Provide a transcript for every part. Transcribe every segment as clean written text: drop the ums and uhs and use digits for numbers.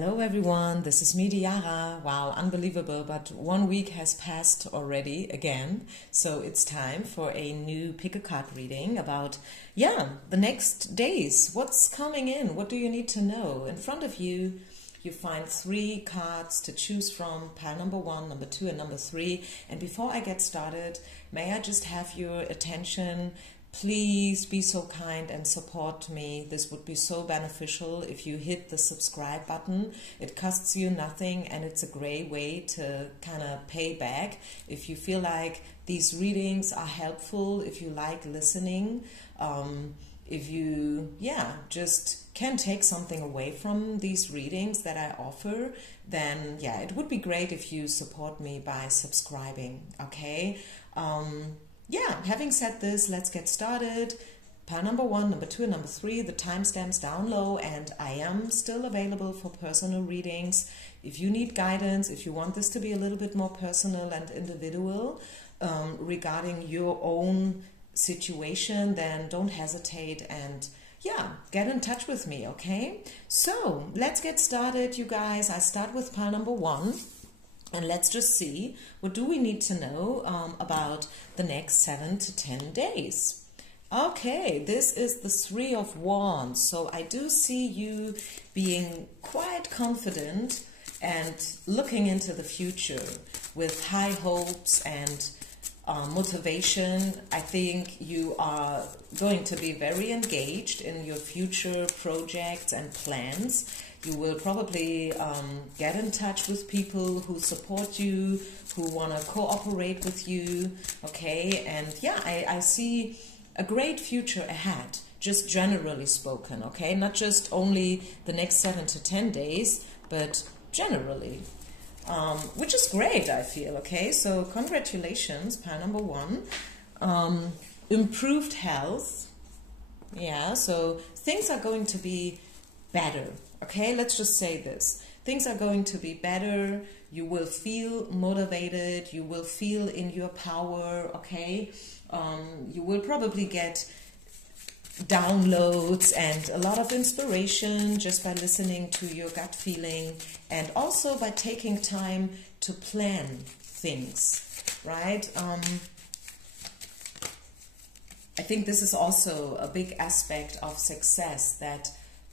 Hello everyone, this is me, Diara. Wow, unbelievable, but 1 week has passed already again. So it's time for a new pick a card reading about, the next days. What's coming in? What do you need to know? In front of you, you find 3 cards to choose from, pile number 1, number 2, and number 3. And before I get started, may I just have your attention? Please be so kind and support me. This would be so beneficial if you hit the subscribe button. It costs you nothing and it's a great way to kind of pay back. If you feel like these readings are helpful, if you like listening, if you just can take something away from these readings that I offer, then it would be great if you support me by subscribing, okay? Having said this, let's get started. Pile number 1, number 2, and number 3, the timestamps down low, and I am still available for personal readings. If you need guidance, if you want this to be a little bit more personal and individual regarding your own situation, then don't hesitate and get in touch with me, okay? So let's get started, you guys. I start with pile number 1. And let's just see, what do we need to know about the next 7 to 10 days? Okay, this is the 3 of Wands. So I do see you being quite confident and looking into the future with high hopes and motivation. I think you are going to be very engaged in your future projects and plans. You will probably get in touch with people who support you, who want to cooperate with you, okay? And I see a great future ahead, just generally spoken, okay? Not just only the next 7 to 10 days, but generally, which is great, I feel, okay? So congratulations, pile number 1. Improved health, so things are going to be better. Okay, let's just say this. Things are going to be better. You will feel motivated. You will feel in your power, okay? You will probably get downloads and a lot of inspiration just by listening to your gut feeling and also by taking time to plan things, right? I think this is also a big aspect of success, that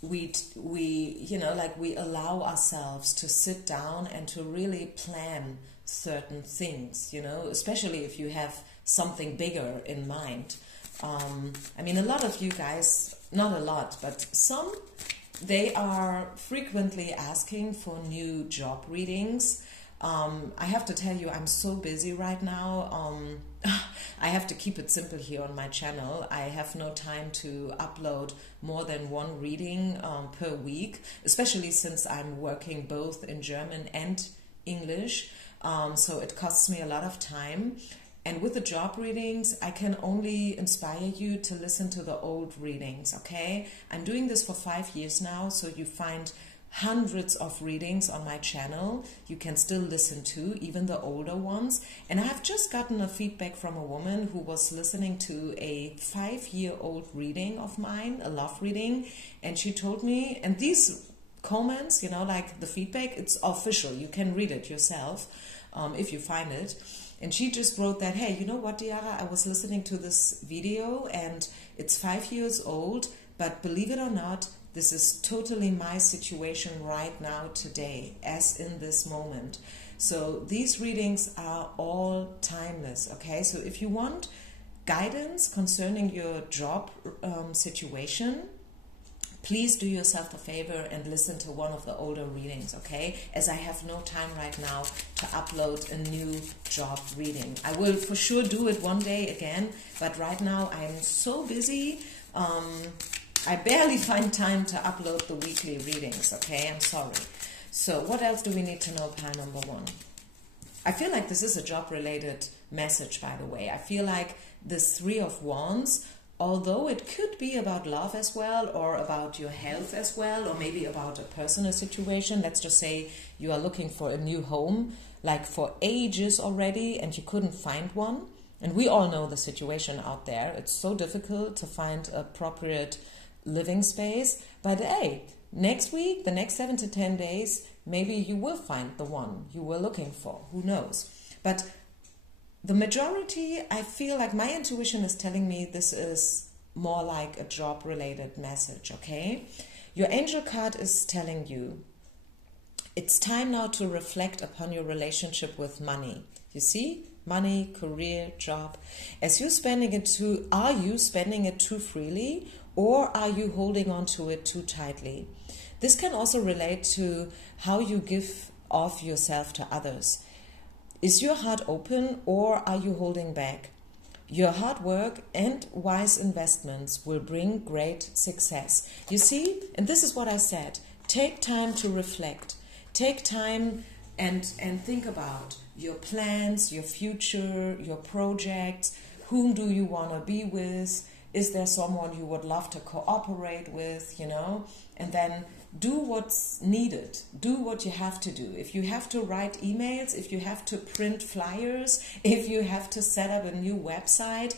we allow ourselves to sit down and to really plan certain things, especially if you have something bigger in mind. I mean, a lot of you guys, not a lot, but some, they are frequently asking for new job readings. I have to tell you, I'm so busy right now. I have to keep it simple here on my channel. I have no time to upload more than 1 reading per week, especially since I'm working both in German and English. So it costs me a lot of time. And with the job readings, I can only inspire you to listen to the old readings, okay? I'm doing this for 5 years now, so you find hundreds of readings on my channel you can still listen to, even the older ones. And I have just gotten a feedback from a woman who was listening to a 5-year-old reading of mine, a love reading, and she told me, and these comments, like the feedback, it's official, you can read it yourself if you find it. And she just wrote that, hey, you know what, Diara, I was listening to this video and it's 5 years old, but believe it or not, this is totally my situation right now, today, as in this moment. So these readings are all timeless, okay? So if you want guidance concerning your job situation, please do yourself a favor and listen to one of the older readings, okay? As I have no time right now to upload a new job reading. I will for sure do it one day again, but right now I'm so busy. I barely find time to upload the weekly readings, okay? I'm sorry. So what else do we need to know, pile number 1? I feel like this is a job-related message, by the way. I feel like this 3 of Wands, although it could be about love as well, or about your health as well, or maybe about a personal situation. Let's just say you are looking for a new home, like for ages already, and you couldn't find one. And we all know the situation out there. It's so difficult to find appropriate living space. But hey, next week, the next 7 to 10 days, maybe you will find the one you were looking for. Who knows? But the majority, I feel like my intuition is telling me this is more like a job-related message, okay? Your angel card is telling you it's time now to reflect upon your relationship with money. You see? Money, career, job. Are you spending it too freely, or are you holding on to it too tightly? This can also relate to how you give of yourself to others. Is your heart open, or are you holding back? Your hard work and wise investments will bring great success. You see, and this is what I said, take time to reflect. Take time and think about your plans, your future, your projects. Whom do you want to be with? Is there someone you would love to cooperate with, And then do what's needed. Do what you have to do. If you have to write emails, if you have to print flyers, if you have to set up a new website,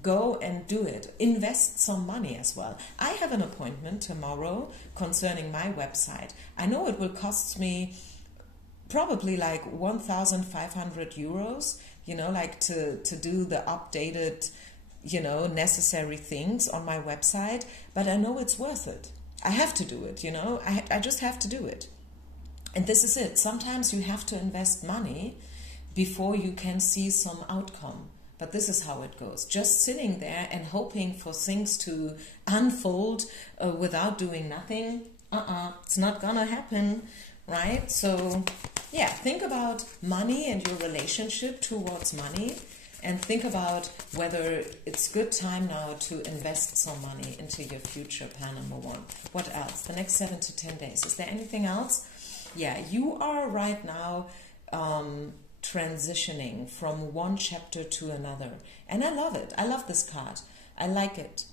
go and do it. Invest some money as well. I have an appointment tomorrow concerning my website. I know it will cost me probably like 1,500 euros, like to do the updated, necessary things on my website, but I know it's worth it. I have to do it, I just have to do it. And this is it. Sometimes you have to invest money before you can see some outcome. But this is how it goes. Just sitting there and hoping for things to unfold without doing nothing, it's not gonna happen, right? So, yeah, think about money and your relationship towards money, and think about whether it's good time now to invest some money into your future, plan number 1. What else? The next 7 to 10 days. Is there anything else? Yeah, you are right now transitioning from one chapter to another. And I love it. I love this card. I like it.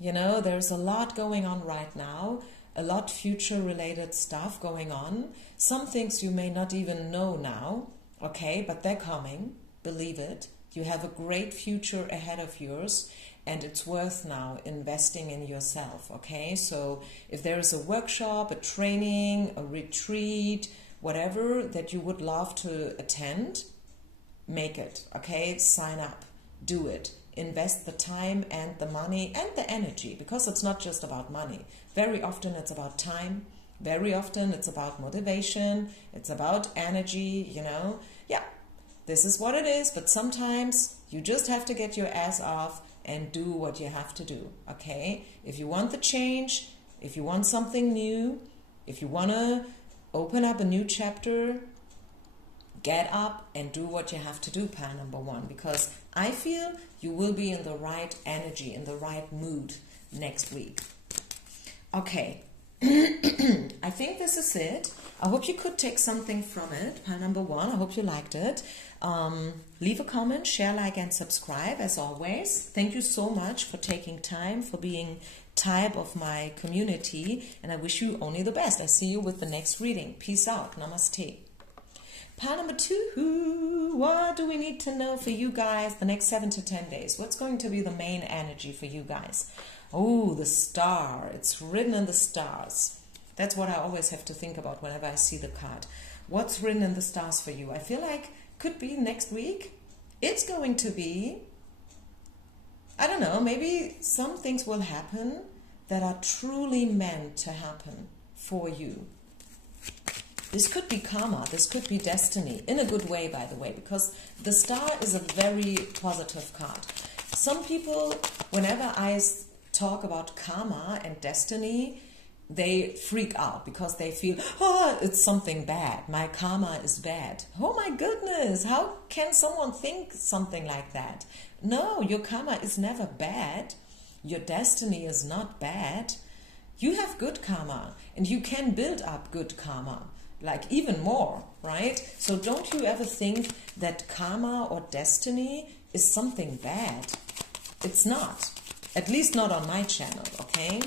There's a lot going on right now, a lot future-related stuff going on. Some things you may not even know now, okay, but they're coming. Believe it. You have a great future ahead of yours, and it's worth now investing in yourself, okay? So if there is a workshop, a training, a retreat, whatever that you would love to attend, make it, okay? Sign up, do it. Invest the time and the money and the energy, because it's not just about money. Very often it's about time. Very often it's about motivation. It's about energy, Yeah, this is what it is, but sometimes you just have to get your ass off and do what you have to do, okay? If you want the change, if you want something new, if you want to open up a new chapter, get up and do what you have to do, plan number 1, because I feel you will be in the right energy, in the right mood next week. Okay, I think this is it. I hope you could take something from it, plan number 1. I hope you liked it. Leave a comment, share, like, and subscribe as always. Thank you so much for taking time, for being type of my community, and I wish you only the best. I see you with the next reading. Peace out. Namaste. Part number 2, what do we need to know for you guys the next 7 to 10 days? What's going to be the main energy for you guys? Oh, the star. It's written in the stars. That's what I always have to think about whenever I see the card. What's written in the stars for you? I feel like could be next week. It's going to be, I don't know, maybe some things will happen that are truly meant to happen for you. This could be karma, this could be destiny, in a good way, by the way, because the star is a very positive card. Some people, whenever I talk about karma and destiny, they freak out because they feel, oh, it's something bad. My karma is bad. Oh my goodness, how can someone think something like that? No, your karma is never bad. Your destiny is not bad. You have good karma, and you can build up good karma, like even more, right? So don't you ever think that karma or destiny is something bad. It's not. At least not on my channel, okay?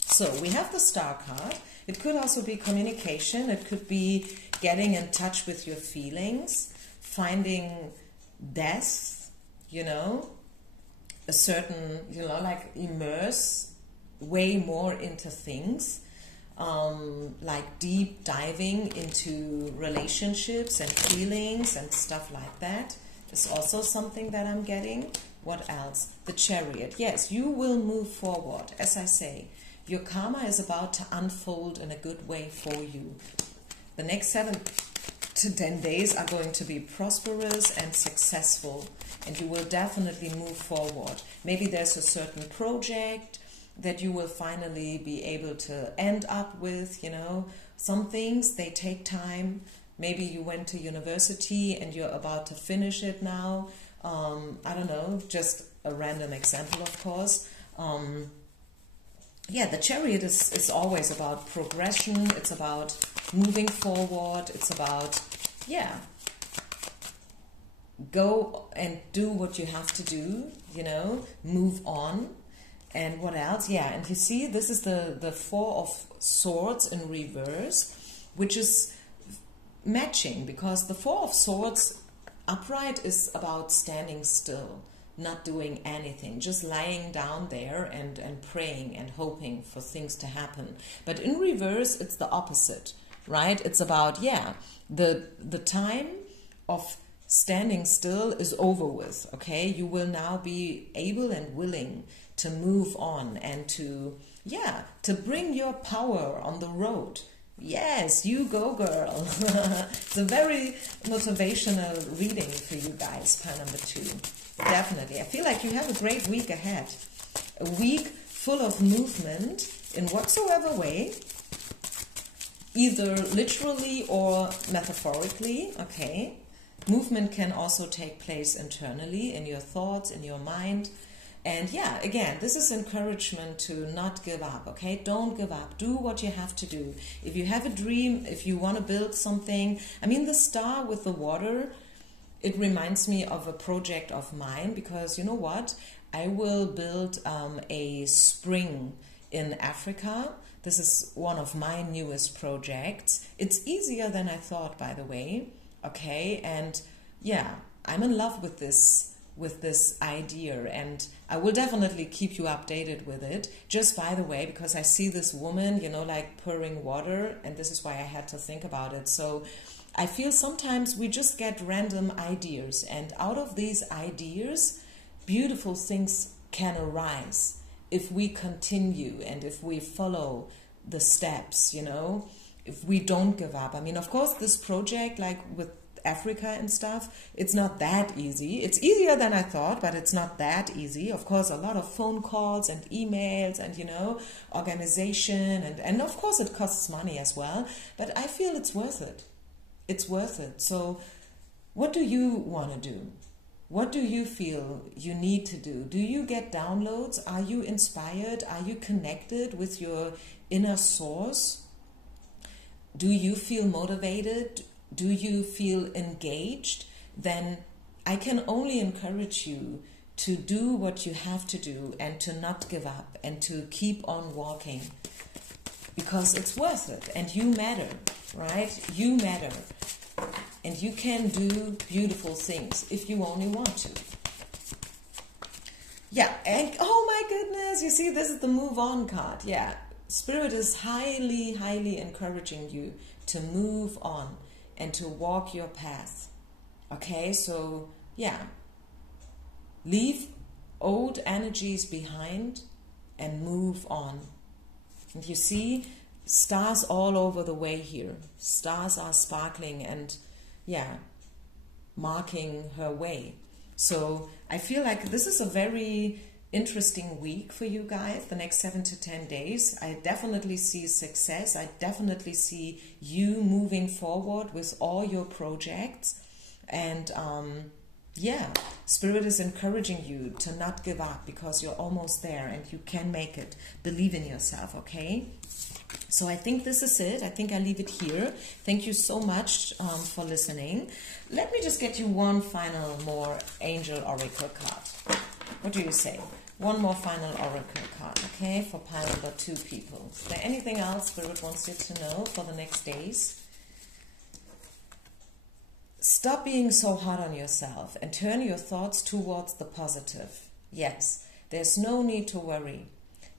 So we have the star card. It could also be communication. It could be getting in touch with your feelings, finding death, a certain, like immerse way more into things. like deep diving into relationships and feelings and stuff like that is also something that I'm getting. What else? The Chariot. Yes, you will move forward. As I say, your karma is about to unfold in a good way for you. The next 7 to 10 days are going to be prosperous and successful, and you will definitely move forward. Maybe there's a certain project that you will finally be able to end up with, you know. Some things, they take time. Maybe you went to university and you're about to finish it now. I don't know, just a random example, of course. Yeah, the Chariot is always about progression. It's about moving forward. It's about, yeah, go and do what you have to do, you know, move on. And what else? Yeah, and you see, this is the Four of Swords in reverse, which is matching, because the Four of Swords upright is about standing still, not doing anything, just lying down there and praying and hoping for things to happen. But in reverse, it's the opposite, right? It's about, yeah, the time of standing still is over with, okay? You will now be able and willing to move on and to, yeah, to bring your power on the road. Yes, you go, girl. It's a very motivational reading for you guys, pile number 2. Definitely. I feel like you have a great week ahead. A week full of movement in whatsoever way, either literally or metaphorically, okay? Movement can also take place internally, in your thoughts, in your mind. And yeah, again, this is encouragement to not give up, okay? Don't give up. Do what you have to do. If you have a dream, if you want to build something, I mean, the star with the water, it reminds me of a project of mine, because you know what? I will build a spring in Africa. This is one of my newest projects. It's easier than I thought, by the way, okay? And yeah, I'm in love with this idea, and I will definitely keep you updated with it. Just by the way, because I see this woman, you know, like pouring water, and this is why I had to think about it. So I feel sometimes we just get random ideas, and out of these ideas, beautiful things can arise if we continue and if we follow the steps, you know, if we don't give up. I mean, of course, this project, like with Africa and stuff, it's not that easy. It's easier than I thought, but it's not that easy. Of course, a lot of phone calls and emails and, you know, organization, and of course it costs money as well, but I feel it's worth it. It's worth it. So what do you want to do? What do you feel you need to do? Do you get downloads? Are you inspired? Are you connected with your inner source? Do you feel motivated? Do you feel engaged? Then I can only encourage you to do what you have to do and to not give up and to keep on walking, because it's worth it and you matter, right? You matter, and you can do beautiful things if you only want to. Yeah, and oh my goodness, you see, this is the move on card. Yeah, Spirit is highly, highly encouraging you to move on and to walk your path. Okay, so yeah, leave old energies behind and move on. And you see, stars all over the way here. Stars are sparkling and yeah, marking her way. So I feel like this is a very interesting week for you guys, the next 7 to 10 days. I definitely see success. I definitely see you moving forward with all your projects. And yeah, Spirit is encouraging you to not give up, because you're almost there and you can make it. Believe in yourself, okay? So I think this is it. I think I leave it here. Thank you so much for listening. Let me just get you one final more Angel Oracle card. What do you say? One more final Oracle card, okay, for pile number 2 people. Is there anything else Spirit wants you to know for the next days? Stop being so hard on yourself and turn your thoughts towards the positive. Yes, there's no need to worry.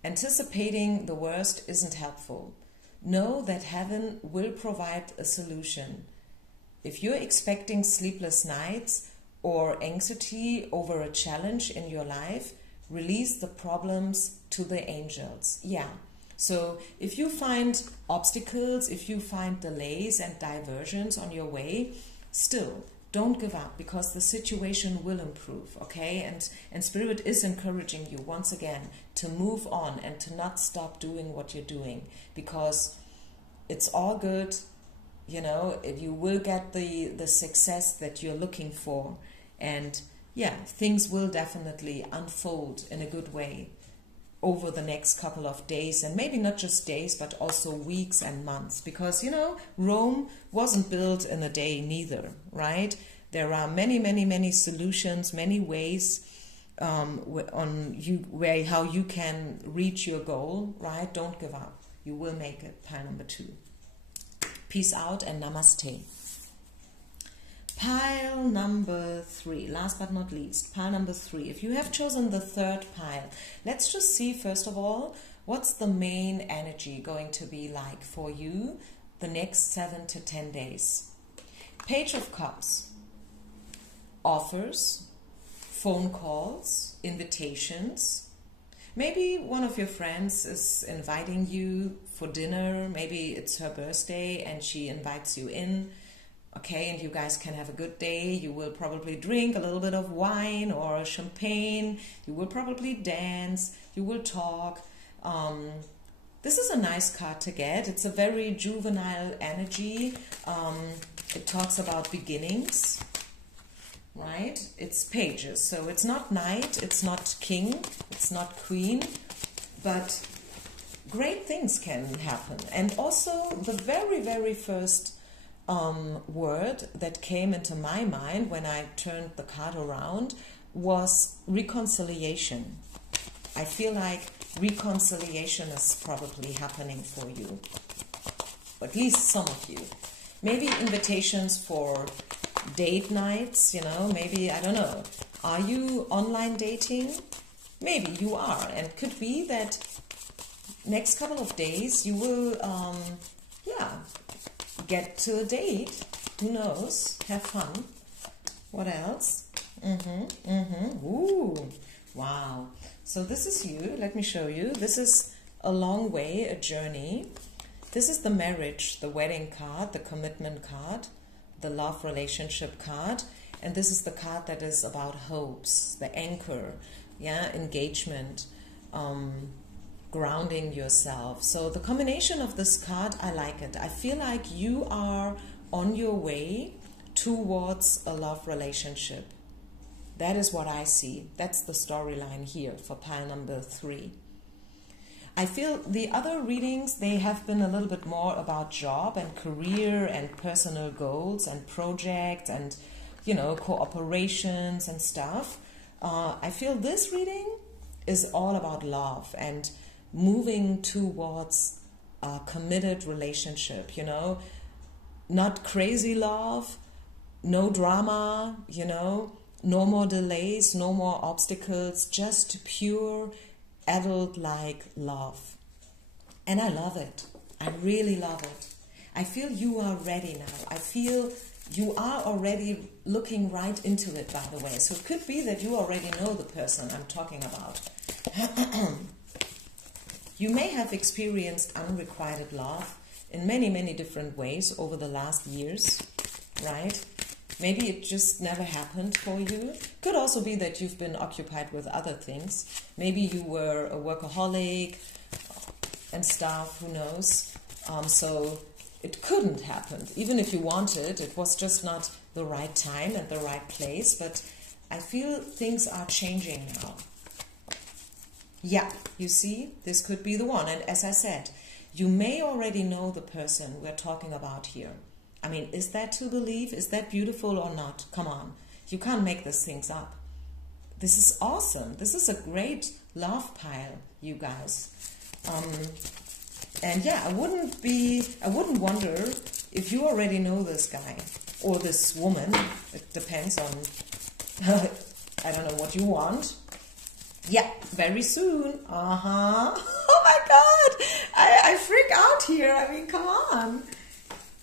Anticipating the worst isn't helpful. know that heaven will provide a solution. If you're expecting sleepless nights or anxiety over a challenge in your life, release the problems to the angels. Yeah. So if you find obstacles, if you find delays and diversions on your way, still don't give up, because the situation will improve, okay? And Spirit is encouraging you once again to move on and to not stop doing what you're doing, because it's all good, you know, you will get the success that you're looking for. And yeah, things will definitely unfold in a good way over the next couple of days, and maybe not just days, but also weeks and months, because, you know, Rome wasn't built in a day neither, right? There are many solutions, many ways how you can reach your goal, right? Don't give up. You will make it. Pile number 2. Peace out and namaste. Pile number 3, last but not least, pile number 3. If you have chosen the third pile, let's just see, first of all, what's the main energy going to be like for you the next 7 to 10 days. Page of Cups. Offers, phone calls, invitations. Maybe one of your friends is inviting you for dinner. Maybe it's her birthday and she invites you in. Okay, and you guys can have a good day. You will probably drink a little bit of wine or champagne. You will probably dance. You will talk. This is a nice card to get. It's a very juvenile energy. It talks about beginnings, right? It's pages. So it's not knight, it's not king, it's not queen, but great things can happen. And also the very first word that came into my mind when I turned the card around was reconciliation. I feel like reconciliation is probably happening for you, at least some of you. Maybe invitations for date nights, you know, maybe, I don't know. Are you online dating? Maybe you are, and could be that next couple of days you will, get to a date. Who knows? Have fun. What else? Ooh, wow. So this is you. Let me show you. This is a long way, a journey. This is the marriage, the wedding card, the commitment card, the love relationship card. And this is the card that is about hopes, the anchor, yeah, engagement, grounding yourself. So the combination of this card, I like it. I feel like you are on your way towards a love relationship. That is what I see. That's the storyline here for pile number 3. I feel the other readings, they have been a little bit more about job and career and personal goals and projects and, you know, cooperations and stuff. I feel this reading is all about love and moving towards a committed relationship, you know, not crazy love, no drama, you know, no more delays, no more obstacles, just pure adult-like love. And I love it. I really love it. I feel you are ready now. I feel you are already looking right into it, by the way. So it could be that you already know the person I'm talking about. You may have experienced unrequited love in many different ways over the last years, right? Maybe it just never happened for you. Could also be that you've been occupied with other things. Maybe you were a workaholic and stuff, who knows. So it couldn't happen. Even if you wanted, it was just not the right time and the right place. But I feel things are changing now. Yeah, you see, this could be the one. And as I said, you may already know the person we're talking about here. I mean, is that to believe? Is that beautiful or not? Come on. You can't make these things up. This is awesome. This is a great love pile, you guys. And yeah, I wouldn't wonder if you already know this guy or this woman. It depends on, I don't know what you want. Yeah, very soon. Oh my God, I freak out here. I mean, come on.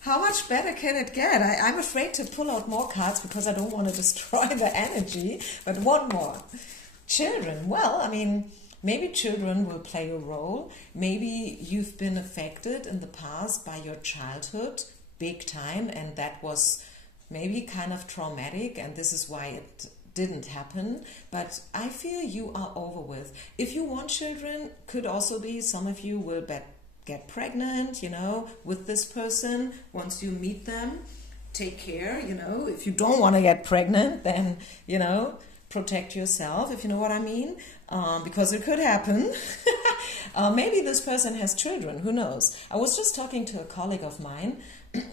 How much better can it get? I'm afraid to pull out more cards because I don't want to destroy the energy. But one more. Children. Well, I mean, maybe children will play a role. Maybe you've been affected in the past by your childhood big time, and that was maybe kind of traumatic, and this is why it didn't happen. But I feel you are over with. If you want children, could also be some of you will get pregnant, you know, with this person once you meet them. Take care, you know. If you don't want to get pregnant, then, you know, protect yourself, if you know what I mean, because it could happen. Maybe this person has children, who knows. I was just talking to a colleague of mine,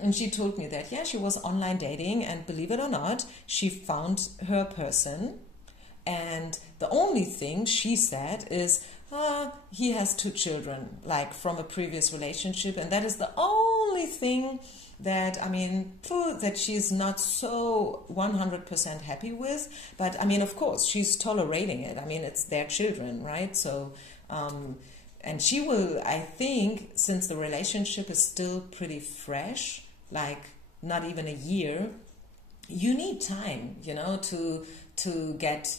and she told me that, yeah, she was online dating, and believe it or not, she found her person, and the only thing she said is, he has 2 children, like from a previous relationship, and that is the only thing that, I mean, that she's not so 100% happy with. But, I mean, of course, she's tolerating it. I mean, it's their children, right? So, and she will, I think, since the relationship is still pretty fresh, like not even a year, you need time, you know, to get,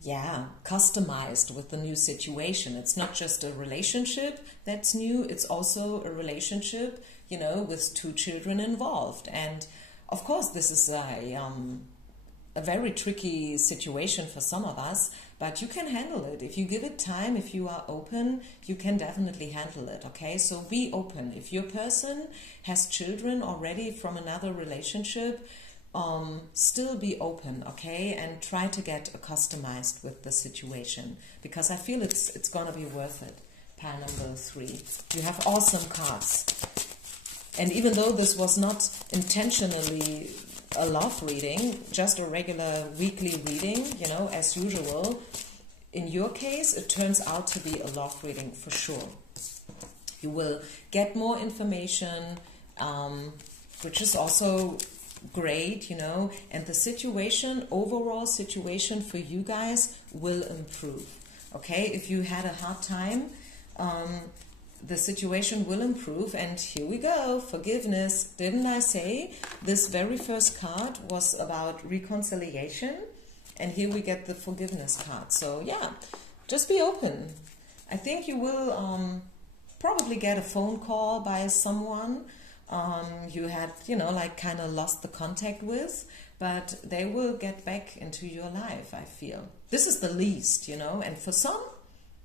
yeah, customized with the new situation. It's not just a relationship that's new, it's also a relationship, you know, with 2 children involved. And of course, this is a very tricky situation for some of us, but you can handle it. If you give it time, if you are open, you can definitely handle it, okay? So be open. If your person has children already from another relationship, still be open, okay? And try to get customized with the situation, because I feel it's gonna be worth it. Pile number 3. You have awesome cards. And even though this was not intentionally a love reading, just a regular weekly reading, you know, as usual, in your case, it turns out to be a love reading for sure. You will get more information, which is also great, you know, and the situation, overall situation for you guys will improve, okay? If you had a hard time, the situation will improve. And here we go, forgiveness. Didn't I say this very first card was about reconciliation? And here we get the forgiveness card. So yeah, just be open. I think you will probably get a phone call by someone you had, you know, like kind of lost the contact with, but they will get back into your life, I feel. This is the least, you know, and for some,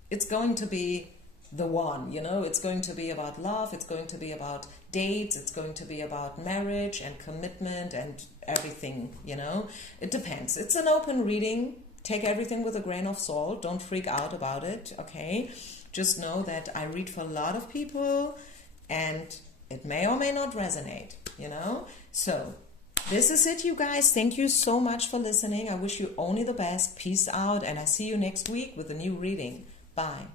it's going to be the one, you know, it's going to be about love, it's going to be about dates, it's going to be about marriage and commitment and everything, you know. It depends. It's an open reading. Take everything with a grain of salt. Don't freak out about it, okay? Just know that I read for a lot of people and it may or may not resonate, you know. So this is it, you guys. Thank you so much for listening. I wish you only the best. Peace out, and I see you next week with a new reading. Bye.